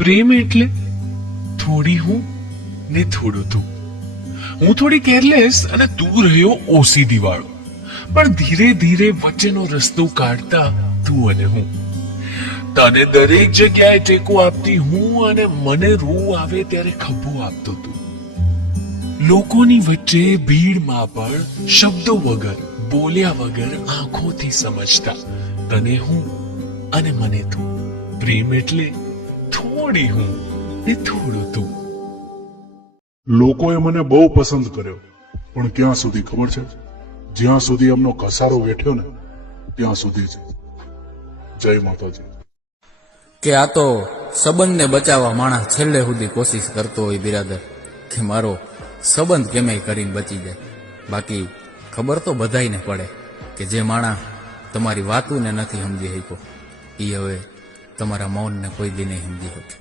પ્રેમ એટલે થોડી હું ને થોડું તું. હું થોડી કેરલેસ અને તું રહ્યો ઓસીડી વાળો, પણ ધીરે ધીરે વચ્ચેનો રસ્તો કાઢતા તું અને હું. તને દરેક જગ્યાએ ટેકો આપતી હું અને મને રૂ આવે ત્યારે ખભો આપતો તું. લોકોની વચ્ચે ભીડમાં પણ શબ્દો વગર બોલ્યા વગર આંખોથી સમજતા તને હું અને મને તું. પ્રેમ એટલે થોડી હું ને થોડું તું. લોકોએ મને બહુ પસંદ કર્યો, પણ ક્યાં સુધી ખબર છે? જ્યાં સુધી એમનો ઘસારો વેઠ્યો ને ત્યાં સુધી જ. જય માતાજી. કે આ તો સંબંધને બચાવવા માણસ છેલ્લે સુધી કોશિશ કરતો હોય બિરાદર, કે મારો સંબંધ કેમે કરીને બચી જાય. બાકી ખબર તો બધાયને પડે કે જે માણસ તમારી વાતોને નથી સમજી શક્યો એ હવે તમારા મૌનને કોઈ દી નહીં સમજી શકે.